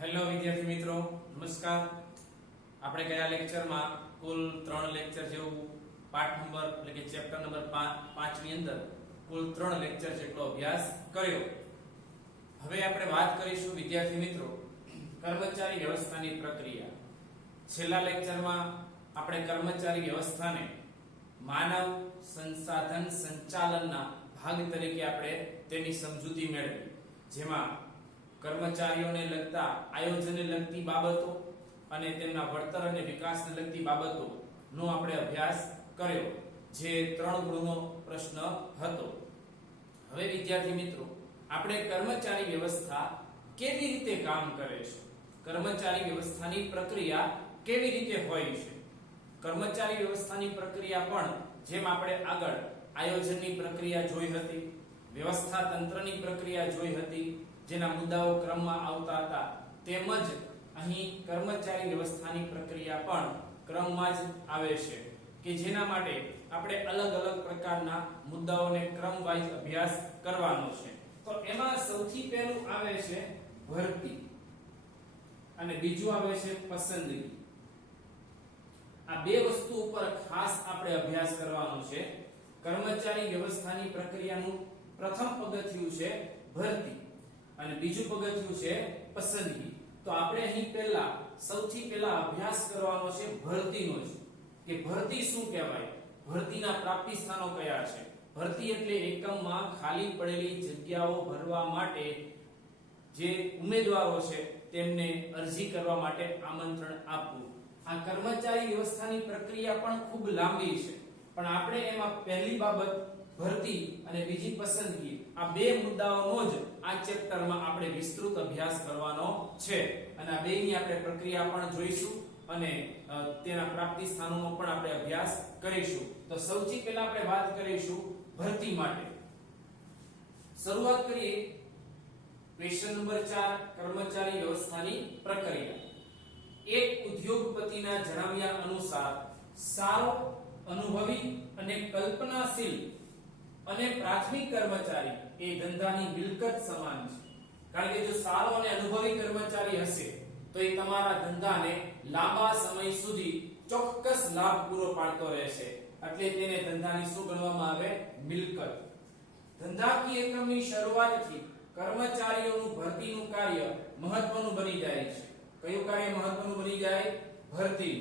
Hello વિદ્યાર્થી મિત્રો, નમસ્કાર. આપણે ગયા લેક્ચરમાં કુલ 3 લેક્ચર જેવું પાઠ નંબર એટલે કે ચેપ્ટર નંબર 5 ની અંદર કુલ 3 લેક્ચર જેટલો અભ્યાસ કર્યો. હવે આપણે વાત કરીશું વિદ્યાર્થી મિત્રો કર્મચારી વ્યવસ્થાની પ્રક્રિયા. છેલ્લા લેક્ચરમાં આપણે કર્મચારી વ્યવસ્થાને માનવ સંસાધન સંચાલનના ભાગ તરીકે આપણે તેની સમજૂતી મેળવી, જેમાં કર્મચારીઓને લગતા આયોજનને લગતી બાબતો અને તેમના વળતર અને વિકાસને લગતી બાબતોનો આપણે અભ્યાસ કર્યો, જે 3 ગુણનો પ્રશ્ન હતો. હવે વિદ્યાર્થી મિત્રો, આપણે કર્મચારી વ્યવસ્થા કેવી રીતે કામ કરે છે, કર્મચારી વ્યવસ્થાની પ્રક્રિયા કેવી રીતે હોય છે. કર્મચારી વ્યવસ્થાની પ્રક્રિયા પણ જેમ આપણે આગળ આયોજનની પ્રક્રિયા જોઈ હતી, વ્યવસ્થા તંત્રની પ્રક્રિયા જોઈ હતી, જેના મુદ્દાઓ ક્રમમાં આવતા હતા, તેમજ અહીં કર્મચારી વ્યવસ્થાની પ્રક્રિયા પણ ક્રમમાં જ આવે છે, કે જેના માટે આપણે અલગ અલગ પ્રકારના મુદ્દાઓને ક્રમવાઇઝ અભ્યાસ કરવાનો છે. તો એમાં સૌથી પહેલું આવે છે ભરતી અને બીજું આવે છે પસંદગી. આ બે વસ્તુ ઉપર ખાસ આપણે અભ્યાસ કરવાનો છે. કર્મચારી વ્યવસ્થાની પ્રક્રિયાનું પ્રથમ પગથિયું છે ભરતી અને બીજું પગથિયું છે પસંદગી. તો આપણે અહીં સૌથી પહેલા અભ્યાસ કરવાનો છે ભરતીનો જ, કે ભરતી શું કહેવાય, ભરતીના પ્રાપ્તિ સ્થાનો કયા છે. ભરતી એટલે એકમમાં ખાલી પડેલી જગ્યાઓ ભરવા માટે જે ઉમેદવારો છે તેમને અરજી કરવા માટે આમંત્રણ આપવું. આ કર્મચારી વ્યવસ્થાની પ્રક્રિયા પણ ખૂબ લાંબી છે, પણ આપણે એમાં પહેલી બાબત ભરતી અને બીજી પસંદગી, આ બે મુદ્દાઓનો જ આ ચેપ્ટરમાં આપણે વિસ્તૃત અભ્યાસ કરવાનો છે. અને આ બેની આપણે પ્રક્રિયા પણ જોઈશું અને તેના પ્રાપ્તિ સ્થાનોનો પણ આપણે અભ્યાસ કરીશું. તો સૌથી પહેલા આપણે વાત કરીશું ભરતી માટે. શરૂઆત કરીએ ક્વેશ્ચન નંબર 4, કર્મચારી વ્યવસ્થાની પ્રક્રિયા. એક ઉદ્યોગપતિના જણાવ્યા અનુસાર સારો, અનુભવી અને કલ્પનાશીલ અને પ્રાથમિક કર્મચારી એ ધંધાની મિલકત સમાન છે. કારણ કે જો સારો અને અનુભવી કર્મચારી હશે તો એ તમારા ધંધાને લાંબા સમય સુધી ચોક્કસ લાભ પૂરો પાડતો રહેશે, એટલે તેને ધંધાની શું ગણવામાં આવે, મિલકત. ધંધાકીય એકમની શરૂઆતથી કર્મચારીઓનું ભરતીનું કાર્ય મહત્વનું બની જાય છે. કયું કાર્ય મહત્વનું બની જાય? ભરતી.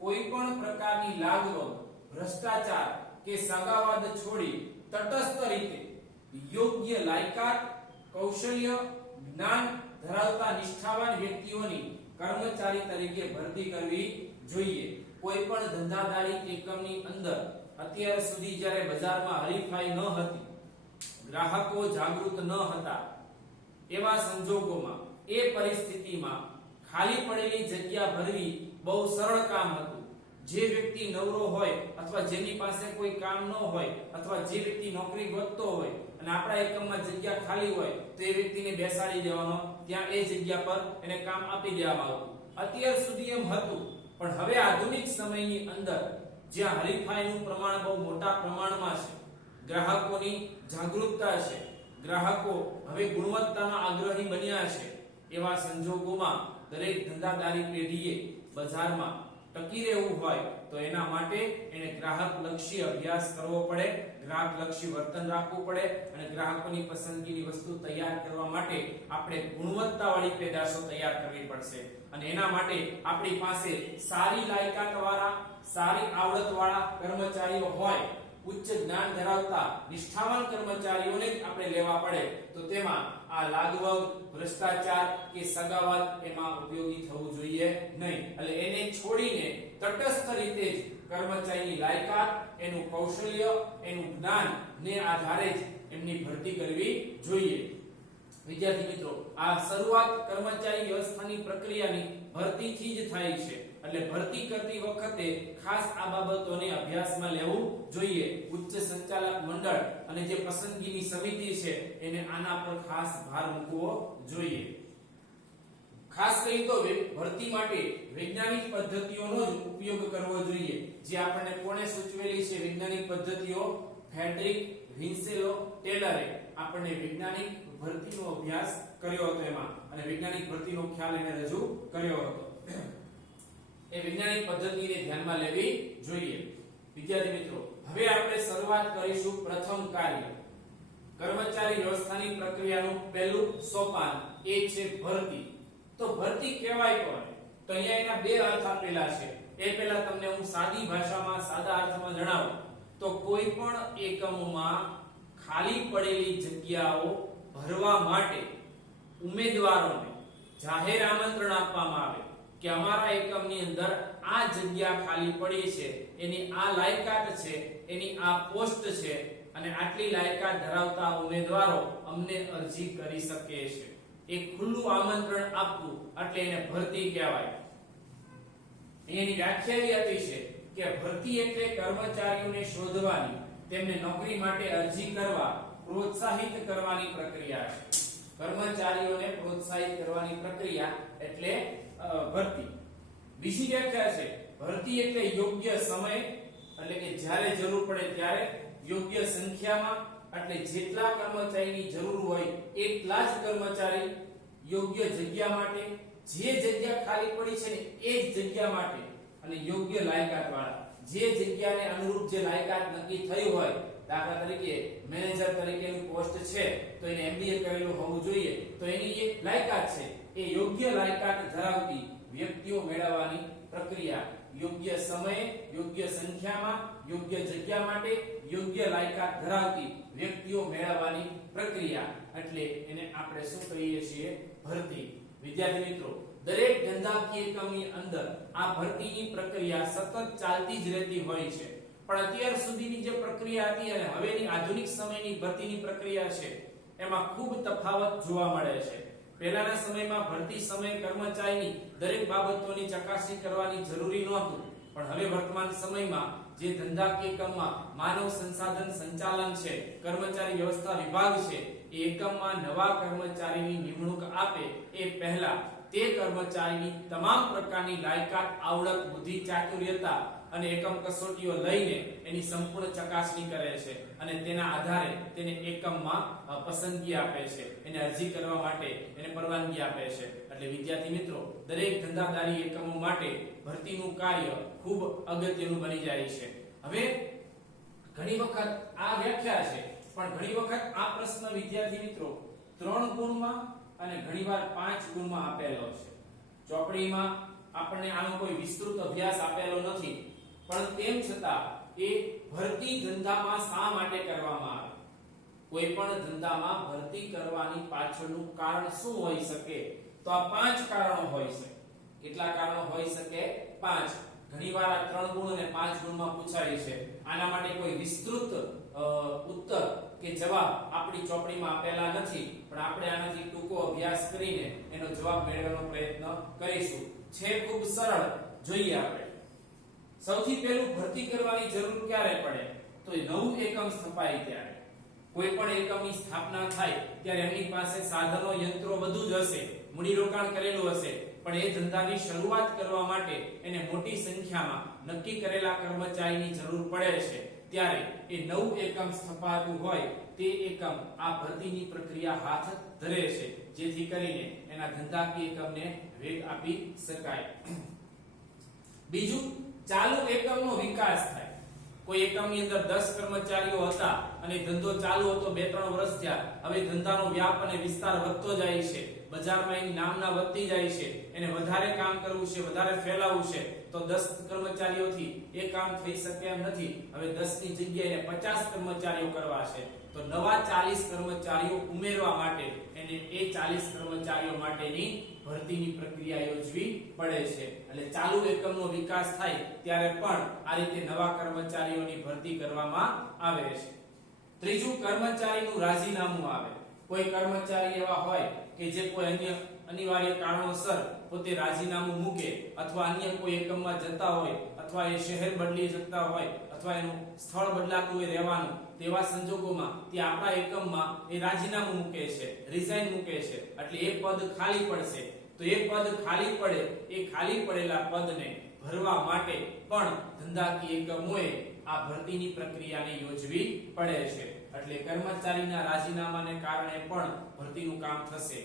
કોઈ પણ પ્રકારની લાગવગ, ભ્રષ્ટાચાર કે સગાવાદ છોડી તટસ્થ રીતે યોગ્ય લાયકાત, કૌશલ્ય, જ્ઞાન ધરાવતા નિષ્ઠાવાન વ્યક્તિઓની કર્મચારી તરીકે ભરતી કરવી જોઈએ. કોઈ પણ ધંધાદારી એકમની અંદર અત્યાર સુધી જ્યારે બજારમાં હરીફાઈ ન હતી, ગ્રાહકો જાગૃત ન હતા, એવા સંજોગોમાં એ પરિસ્થિતિમાં ખાલી પડેલી જગ્યા ભરવી બહુ સરળ કામ હતું. જે વ્યક્તિ નવરો હોય અથવા જેની પાસે કોઈ કામ ન હોય અથવા જે વ્યક્તિ નોકરી ગોતતો હોય અને આપણા એકમમાં જગ્યા ખાલી હોય તો એ વ્યક્તિને બેસાડી દેવાનો, ત્યાં એ જગ્યા પર એને કામ આપી દેવામાં આવતું. અત્યાર સુધી એમ હતું, પણ હવે આધુનિક સમયની અંદર જ્યાં હરીફાઈનું પ્રમાણ બહુ મોટા પ્રમાણમાં છે, ગ્રાહકોની જાગૃતતા છે, ગ્રાહકો હવે ગુણવત્તાના આગ્રહી બન્યા છે, એવા સંજોગોમાં દરેક ધંધાદારી પેઢીએ બજારમાં ટકી રહેવું હોય તો એના માટે એને ગ્રાહક લક્ષી અભ્યાસ કરવો પડે, ગ્રાહક લક્ષી વર્તન રાખવું પડે અને ગ્રાહકોની પસંદગીની વસ્તુ તૈયાર કરવા માટે આપણે ગુણવત્તાવાળી પેદાશો તૈયાર કરવી પડશે. અને એના માટે આપણી પાસે સારી લાયકાતવાળા, સારી આવડતવાળા કર્મચારીઓ હોય, ઉચ્ચ જ્ઞાન ધરાવતા નિષ્ઠાવાન કર્મચારીઓને જ આપણે લેવા પડે. તો તેમાં આ લાગવગ, ભ્રષ્ટાચાર કે સગાવાદ એમાં ઉપયોગી થવું જોઈએ નહીં. એટલે એને છોડીને તટસ્થ રીતે જ કર્મચારીની લાયકાત, એનું કૌશલ્ય, એનું જ્ઞાન ને આધારે જ એમની ભરતી કરવી જોઈએ. વિદ્યાર્થી મિત્રો, આ શરૂઆત કર્મચારી વ્યવસ્થાની પ્રક્રિયાની ભરતીથી જ થાય છે. એટલે ભરતી કરતી વખતે ખાસ આ બાબતોને અભ્યાસમાં લેવું જોઈએ. ઉચ્ચ સંચાલક મંડળ અને જે પસંદગીની સમિતિ છે એને આના પર ખાસ ભાર મૂકવો જોઈએ. ખાસ કરી તો ભરતી માટે વૈજ્ઞાનિક પદ્ધતિઓનો જ ઉપયોગ કરવો જોઈએ, જે આપણને કોણે સૂચવેલી છે વૈજ્ઞાનિક પદ્ધતિઓ? ફેડરિક વિન્સેલો ટેલરે આપણને વૈજ્ઞાનિક ભરતીનો અભ્યાસ કર્યો હતો એમાં, અને વૈજ્ઞાનિક ભરતીનો ખ્યાલ એને રજૂ કર્યો હતો. એ વૈજ્ઞાનિક પદ્ધતિને ધ્યાનમાં લેવી જોઈએ. વિદ્યાર્થી મિત્રો, હવે આપણે શરૂઆત કરીશું પ્રથમ કાર્ય. કર્મચારી વ્યવસ્થાની પ્રક્રિયાનું પહેલું સોપાન એ છે ભરતી. તો ભરતી કહેવાય કોને? તો અહીંયા એના બે અર્થ આપેલા છે. એ પહેલા તમને હું સાદી ભાષામાં સાદા અર્થમાં જણાવું તો કોઈ પણ એકમોમાં ખાલી પડેલી જગ્યાઓ ભરવા માટે ઉમેદવારોને જાહેર આમંત્રણ આપવામાં આવે કે અમારા એકમની અંદર આ જગ્યા ખાલી પડી છે, એની આ લાયકાત છે, એની આ પોસ્ટ છે, અને આટલી લાયકાત ધરાવતા ઉમેદવારો અમને અરજી કરી શકે છે. એક ખુલ્લું આમંત્રણ આપવું એટલે એને ભરતી કહેવાય. એની વ્યાખ્યા એવી હતી છે કે ભરતી એટલે કર્મચારીઓને શોધવાની, તેમને નોકરી માટે અરજી કરવા, પ્રોત્સાહિત કરવાની પ્રક્રિયા છે. કર્મચારીઓને પ્રોત્સાહિત કરવાની પ્રક્રિયા એટલે ભરતી. બીજી વ્યાખ્યા છે ભરતી એટલે યોગ્ય સમય, એટલે કે જ્યારે જરૂર પડે ત્યારે, યોગ્ય સંખ્યામાં, એટલે જેટલા કર્મચારીની જરૂર હોય એટલા જ કર્મચારી, યોગ્ય જગ્યા માટે, જે જગ્યા ખાલી પડી છે ને એ જ જગ્યા માટે, અને યોગ્ય લાયકાત વાળા, જે જગ્યાને અનુરૂપ જે લાયકાત નક્કી થઈ હોય. દાખલા તરીકે મેનેજર તરીકેનું પોસ્ટ છે તો એને એમબીએ કરેલું હોવું જોઈએ, તો એની એક લાયકાત છે. એ યોગ્ય લાયકાત ધરાવતી વ્યક્તિઓ મેળવવાની પ્રક્રિયા, યોગ્ય સમયે, યોગ્ય સંખ્યામાં, યોગ્ય જગ્યા માટે, યોગ્ય લાયકાત ધરાવતી વ્યક્તિઓ મેળવવાની પ્રક્રિયા, એટલે એને આપણે શું કહીએ છીએ? ભરતી. વિદ્યાર્થી મિત્રો, દરેક ધંધાકીય એકમની અંદર આ ભરતીની પ્રક્રિયા સતત ચાલતી જ રહેતી હોય છે. પણ અત્યાર સુધીની જે પ્રક્રિયા હતી અને હવેની આધુનિક સમયની ભરતીની પ્રક્રિયા છે એમાં ખૂબ તફાવત જોવા મળે છે. પહેલાના સમયમાં ભરતી સમયે કર્મચારીની દરેક બાબતોની ચકાસણી કરવાની જરૂરી નહોતું, પણ હવે વર્તમાન સમયમાં જે ધંધાકીય એકમમાં માનવ સંસાધન સંચાલન છે, કર્મચારી વ્યવસ્થા વિભાગ છે, એ એકમમાં નવા કર્મચારીની નિમણૂક આપે એ પહેલા તે કર્મચારીની તમામ પ્રકારની લાયકાત, આવડત, બુદ્ધિ, ચાતુર્યતા અને એકમ કસોટીઓ લઈને એની સંપૂર્ણ ચકાસણી કરે છે, અને તેના આધારે તેને એકમમાં પસંદગી આપે છે, એને અરજી કરવા માટે એને પરવાનગી આપે છે. એટલે વિદ્યાર્થી મિત્રો, દરેક ધંધાદારી એકમો માટે ભરતીનું કાર્ય ખૂબ અગત્યનું બની જાય છે. હવે ઘણી વખત આ વ્યાખ્યા છે, પણ ઘણી વખત આ પ્રશ્ન વિદ્યાર્થી મિત્રો 3 ગુણમાં અને ઘણીવાર 5 ગુણમાં આપેલો છે. ચોપડીમાં આપણને આનો કોઈ વિસ્તૃત અભ્યાસ આપેલો નથી, પણ તેમ છતાં એ ભરતી ધંધામાં શા માટે કરવામાં આવે, કોઈ પણ ધંધામાં ભરતી કરવાની પાછળનું કારણ શું હોઈ શકે? તો આ 5 કારણો હોઈ શકે. કેટલા કારણો હોઈ શકે? 5. ઘણીવાર આ 3 ગુણ અને 5 ગુણમાં પૂછાય છે. આના માટે કોઈ વિસ્તૃત ઉત્તર કે જવાબ આપણી ચોપડીમાં આપેલા નથી, પણ આપણે આનાથી ટૂંકો અભ્યાસ કરીને એનો જવાબ મેળવવાનો પ્રયત્ન કરીશું. છે ખૂબ સરળ, જોઈએ આપણે. સૌથી પહેલું ભરતી કરવાની જરૂર ક્યારે પડે? તો નવું એકમ સ્થપાય ત્યારે. કોઈ પણ એકમની સ્થાપના થાય ત્યારે એમની પાસે સાધનો, યંત્રો બધું જ હશે, મૂડીરોકાણ કરેલું હશે, પણ એ ધંધાની શરૂઆત કરવા માટે એને મોટી સંખ્યામાં નક્કી કરેલા કર્મચારીની જરૂર પડે છે. ત્યારે એ નવું એકમ સ્થપાતું હોય તે એકમ આ ભરતીની પ્રક્રિયા હાથ ધરે છે, જેથી કરીને એના ધંધાકીય એકમને વેગ આપી શકાય. બીજું, ચાલુ એકમનો વિકાસ થાય. કોઈ એકમની અંદર 10 કર્મચારીઓ હતા અને ધંધો ચાલુ હતો, 2-3 વર્ષ થયા, હવે ધંધાનો વ્યાપ અને વિસ્તાર વધતો જાય છે, બજારમાં એની નામના વધતી જાય છે, એને વધારે કામ કરવું છે, વધારે ફેલાવવું છે, તો 10 કર્મચારીઓથી એ કામ થઈ શકે એમ નથી. હવે 10 ની જગ્યાએ 50 કર્મચારીઓ કરવા છે, તો નવા 40 કર્મચારીઓ ઉમેરવા માટે એને એ 40 કર્મચારીઓ માટેની ભરતીની પ્રક્રિયા યોજવી પડે છે. એટલે ચાલુ એકમનો વિકાસ થાય ત્યારે પણ આ રીતે નવા કર્મચારીઓની ભરતી કરવામાં આવે છે. ત્રીજું, કર્મચારીનું રાજીનામું આવે. કોઈ કર્મચારી એવા હોય કે જે કોઈ અન્ય અનિવાર્ય કારણોસર પોતે રાજીનામું મૂકે, અથવા અન્ય કોઈ એકમમાં જતા હોય, અથવા એ શહેર બદલી જતા હોય, અથવા એનું સ્થળ બદલાતું હોય રહેવાનું, તેવા સંજોગોમાં તે આપણા એકમમાં એ રાજીનામું મૂકે છે, રિઝાઇન મૂકે છે, એટલે એ પદ ખાલી પડશે. તો એ પદ ખાલી પડે, એ ખાલી પડેલા પદને ભરવા માટે પણ ધંધાકીય એકમોએ આ ભરતીની પ્રક્રિયાને યોજવી પડે છે. એટલે કર્મચારીના રાજીનામાને કારણે પણ ભરતીનું કામ થશે.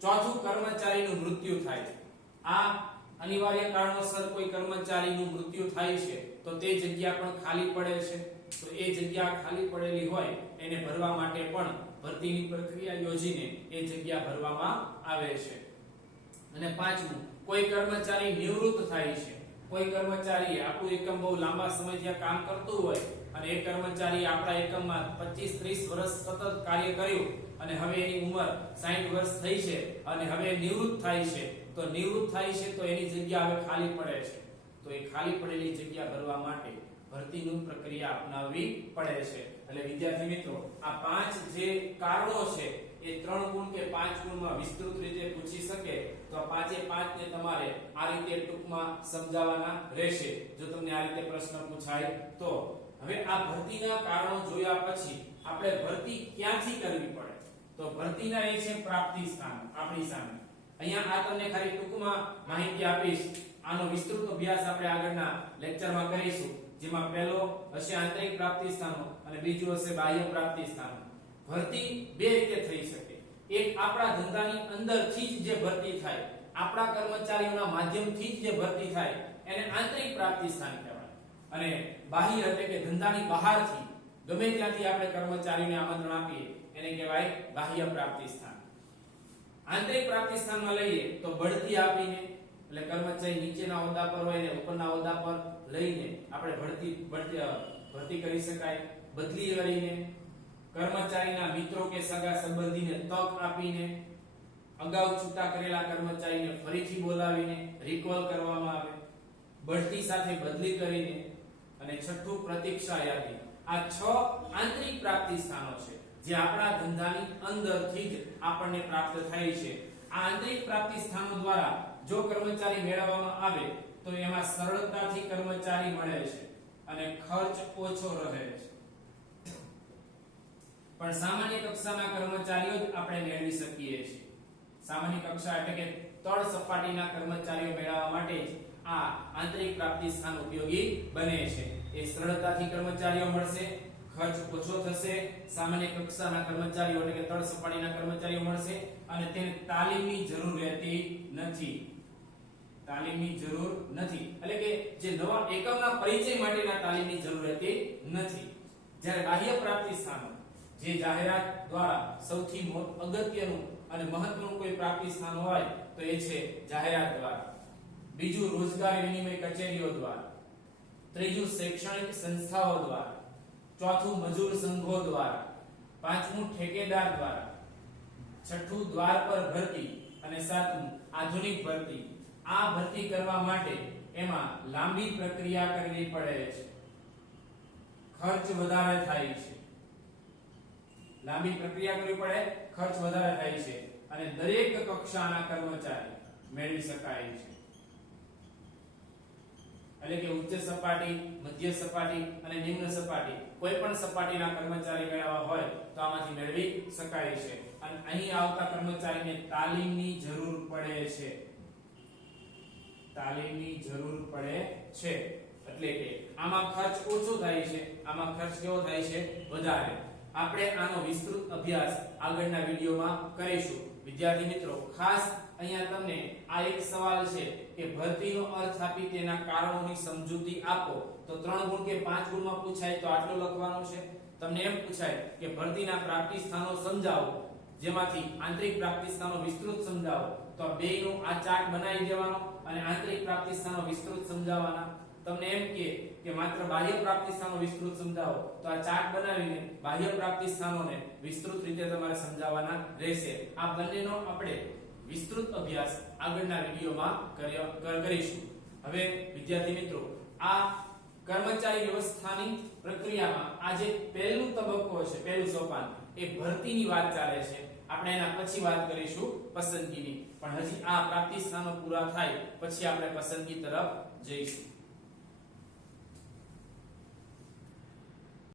ચોથું, કર્મચારીનું મૃત્યુ થાય. આ અનિવાર્ય કારણોસર કોઈ કર્મચારીનું મૃત્યુ થાય છે તો તે જગ્યા પણ ખાલી પડે છે. તો એ જગ્યા ખાલી પડેલી હોય એને ભરવા માટે પણ ભરતીની પ્રક્રિયા યોજીને એ જગ્યા ભરવામાં આવે છે. અને પાંચમું, કોઈ કર્મચારી નિવૃત્ત થાય છે. કોઈ કર્મચારી આપણું એકમ બહુ લાંબા સમયથી કામ કરતું હોય અને એ કર્મચારી આપણા એકમમાં 25-30 વર્ષ સતત કાર્ય કર્યું અને હવે એની ઉંમર 60 વર્ષ થઈ છે અને હવે નિવૃત્ત થાય છે. તો નિવૃત્ત થાય છે તો એની જગ્યા હવે ખાલી પડે છે. તો એ ખાલી પડેલી જગ્યા ભરવા માટે ભરતીની પ્રક્રિયા અપનાવવી પડે છે. એટલે વિદ્યાર્થી મિત્રો, આ 5 જે કારણો છે એ 3 ગુણ કે 5 ગુણમાં વિસ્તૃત રીતે પૂછી શકે તો આ 5 ને તમારે આ રીતે ટૂંકમાં સમજાવવાના રહેશે જો તમને આ રીતે પ્રશ્ન પૂછાય તો. હવે આ ભરતીના કારણો જોયા પછી આપણે ભરતી ક્યાંથી કરવી પડે? તો ભરતીના એ છે પ્રાપ્તિ સ્થાન આપણી સામે. અહીંયા આ તમને ખાલી ટૂંકમાં માહિતી આપીશ. આનો વિસ્તૃત અભ્યાસ આપણે આગળના લેક્ચરમાં કરીશું, જેમાં પહેલો હશે આંતરિક પ્રાપ્તિ સ્થાનો અને બીજું હશે બાહ્ય પ્રાપ્તિ સ્થાનો. ભરતી બે રીતે થઈ શકે. એક, આપણા ધંધાની અંદરથી જ જે ભરતી થાય, આપણા કર્મચારીઓના માધ્યમથી જ જે ભરતી થાય એને આંતરિક પ્રાપ્તિ સ્થાન કહેવાય. અને બાહ્ય એટલે કે ધંધાની બહારથી ગમે ત્યાંથી આપણે કર્મચારીઓને આમંત્રણ આપીએ એને કહેવાય બાહ્ય પ્રાપ્તિ સ્થાન. આંતરિક પ્રાપ્તિ સ્થાનમાં લઈએ તો બઢતી આપીને, એટલે કર્મચારી નીચેના હોદ્દા પર હોય ને ઉપરના હોદ્દા પર લઈને આપણે ભરતી કરી શકાય. બદલી કરીને, કર્મચારીના મિત્રો કે સગા સંબંધીને તક આપીને, અગાઉ છૂટા કરેલા કર્મચારીને ફરીથી બોલાવીને રિકોલ કરવામાં આવે. બઢતી સાથે બદલી કરીને, અને છઠ્ઠું, પ્રતીક્ષા યાદી. આ 6 આંતરિક પ્રાપ્તિ સ્થાનો છે જે આપણા ધંધાની અંદરથી જ આપણને પ્રાપ્ત થાય છે. આ આંતરિક પ્રાપ્તિ સ્થાનો દ્વારા જો કર્મચારી મેળવવામાં આવે તો એમાં સરળતાથી કર્મચારી મળે છે અને ખર્ચ ઓછો રહે છે. પણ સામાન્ય કક્ષાના કર્મચારીઓ જ આપણે મેળવી શકીએ છીએ. સામાન્ય કક્ષા એટલે કે તળ સપાટીના કર્મચારીઓ મેળવવા માટે જ આ આંતરિક પ્રાપ્તિ સ્થાન ઉપયોગી બને છે. એ સરળતાથી કર્મચારીઓ મળશે, ખર્ચ ઓછો થશે, સામાન્ય કક્ષાના કર્મચારીઓ એટલે કે તળ સપાટીના કર્મચારીઓ મળશે અને તેને તાલીમની જરૂર રહેતી નથી. તાલીમની જરૂર નથી એટલે કે જે નવા એકમના પરિચય માટેના તાલીમની જરૂર રહેતી નથી. જ્યારે બાહ્ય પ્રાપ્તિ સ્થાનો જે જાહેરાત દ્વારા સૌથી અગત્યનું અને મહત્વનું કોઈ પ્રાપ્તિ સ્થાન હોય તો એ છે જાહેરાત દ્વારા. બીજું, રોજગાર વિનિમય કચેરીઓ દ્વારા. ત્રીજું, શૈક્ષણિક સંસ્થાઓ દ્વારા. ચોથું, મજૂર સંઘો દ્વારા. પાંચમું, ઠેકેદાર દ્વારા. છઠ્ઠું, દ્વાર પર ભરતી. અને સાતમું, આધુનિક ભરતી. આ ભરતી કરવા માટે એમાં લાંબી પ્રક્રિયા કરવી પડે છે, ખર્ચ વધારે થાય છે. લાંબી પ્રક્રિયા કરવી પડે, ખર્ચ વધારે થાય છે અને દરેક કક્ષાના કર્મચારી મેળવી શકાય છે. એટલે કે ઉચ્ચ સપાટી, મધ્ય સપાટી અને નિમ્ન સપાટી કોઈ પણ સપાટીના કર્મચારી મેળવવા હોય તો આમાંથી મેળવી શકાય છે. અને અહીં આવતા કર્મચારીને તાલીમની જરૂર પડે છે. તાલીમની જરૂર પડે છે એટલે કે આમાં ખર્ચ ઓછો થાય છે, આમાં ખર્ચ કેવો થાય છે? વધારે. આપણે આનો વિસ્તૃત અભ્યાસ આગળના વિડિયોમાં કરીશું. વિદ્યાર્થી મિત્રો, ખાસ અહીંયા તમને આ એક સવાલ છે કે ભરતીનો અર્થ આપી તેના કારણોની સમજૂતી આપો. તો 3 ગુણ કે 5 ગુણમાં પૂછાય તો આટલું લખવાનું છે. તમને એમ પૂછાય કે ભરતીના પ્રાપ્તિ સ્થાનો સમજાવો, જેમાંથી આંતરિક પ્રાપ્તિ સ્થાનો વિસ્તૃત સમજાવો, તો આ બેયનો આ ચાર્ટ બનાવી દેવાનો અને આંતરિક પ્રાપ્તિ સ્થાનો વિસ્તૃત સમજાવવાના. તમને એમ કે માત્ર બાહ્ય પ્રાપ્તિ સ્થાનો વિસ્તૃત સમજાવો તો આ ચાર્ટ બનાવીને બાહ્ય પ્રાપ્તિ સ્થાનોને વિસ્તૃત રીતે તમારે સમજાવવાના રહેશે. આ બંનેનો આપણે વિસ્તૃત અભ્યાસ આગળના વિડિયોમાં કરીશું. હવે વિદ્યાર્થી મિત્રો, આ કર્મચારી વ્યવસ્થાની પ્રક્રિયામાં આ જે પહેલું તબક્કો છે, પહેલું સોપાન, એ ભરતીની વાત ચાલે છે. આપણે એના પછી વાત કરીશું પસંદગીની. પણ હજી આ પ્રાપ્તિ સ્થાનો પૂરા થાય પછી આપણે પસંદગી તરફ જઈશું.